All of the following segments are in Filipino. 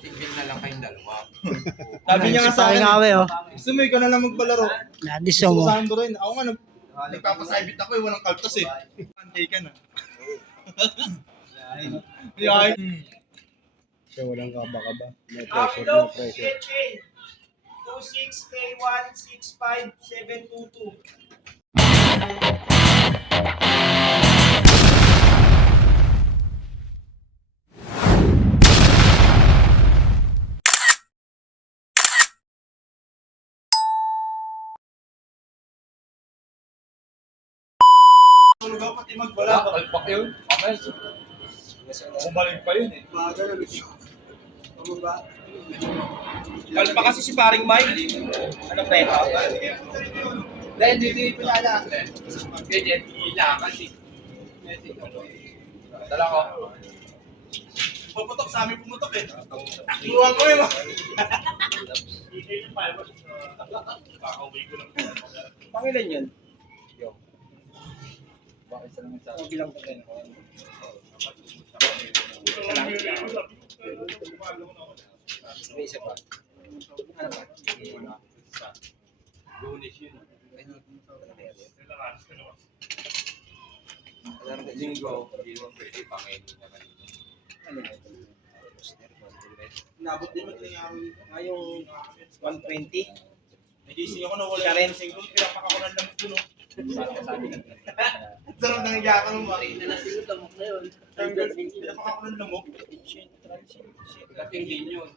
Tigil na lang kayong dalawa. Sabi niya nga sa akin, oh. gusto mo, ikaw na lang magpalaro. Nadiso Gusto ko mo. sa akin rin. Ako nga, nagpapasibit ako eh, walang kaltas eh. Pantay ka na. Yay. So, walang kaba-kaba. No Happy pressure, no Low, pressure. PHA, 26K165722. Tulog ako pati magwala. Kalpak yun. Okay. Bumalik pa yun eh. Kalpa kasi si paring Mike. Ano pre? Dahil dito yung pinala. Ganyan, ilakan si. Dala ko. Puputok sa amin pumutok eh. Luwag ko eh. Pangilan yun? Bakit sa naman sa O bilang ko rin. May isa pa. Ano ba? Lunes yun. Linggo, hindi naman pwede pangin na kanina. Ano ba? Nabot din mo ngayong 120. Nagising ako na wala Siya rin. yung single. Pinapak ako ng lamok dun oh. Sabi ka. Sarap ng iyakan mo. Nalasingot lang na yun. Pinapak ako ng lamok. Dating din yun.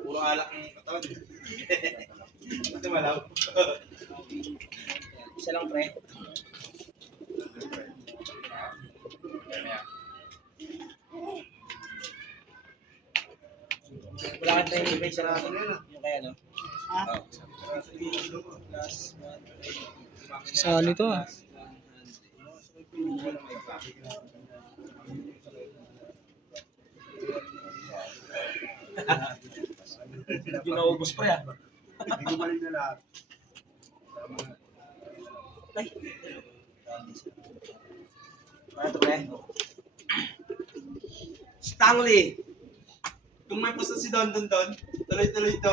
Puro alak ng katawan. Kasi malaw. Isa lang pre. Wala ka tayong ibig sa natin. Yung kaya no? Ha? Last one. Sali to ah. Ginaubos pa yan. Gumaling na lahat. Ay. Ano to pre? Stanley! Kung may pusta si Don, tuloy-tuloy to.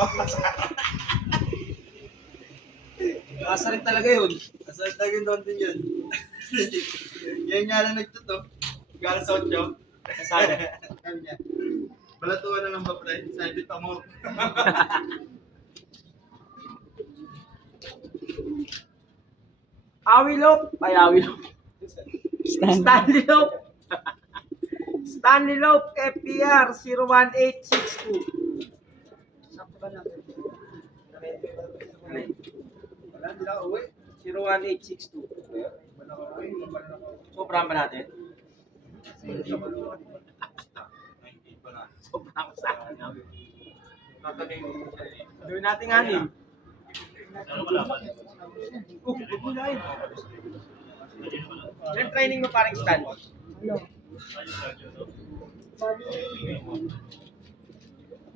Asa rin talaga yun. Asal talaga yung Don yun. Yan nga lang nagtuto. Gara sa 8. Kasama. Kanya. Balatuan na lang ba, pre? Sabi pa mo. Awilop. Ay, Awilop. Stanley Lope. Stanley Lope, FPR 01862. Sakto ba lang? Wala, hindi na uwi. 01862. Sobrang ba natin? Sobrang sa akin. Gawin natin anim. Huwag mo na yun. Yung training mo parang Stan.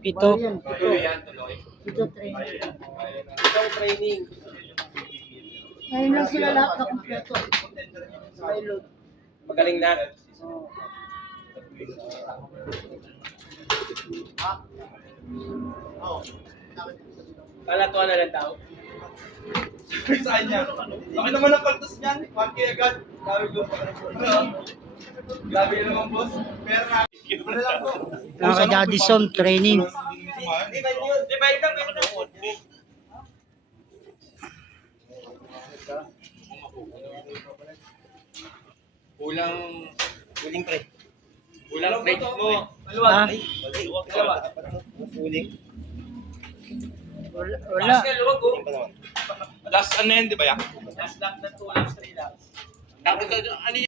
Pito. Tuloy yan, tuloy. Ikaw training. Ngayon lang sila lahat na kumpleto. Magaling na. Palatuan na lang tao. Saan niya? Laki naman ang kaltas niyan. 1K agad. Grabe yun naman, boss. Pero na. Wala lang po. Kay Daddyson, training. Divide yun. Divide lang. Meron na. Kulang, Huling pre. kulang break mo. Ha? Dalawa. Huling. Wala. Last na luwag oh. Last ano yan, di ba yan? Last lap na 2 laps, 3 laps. Tapos ano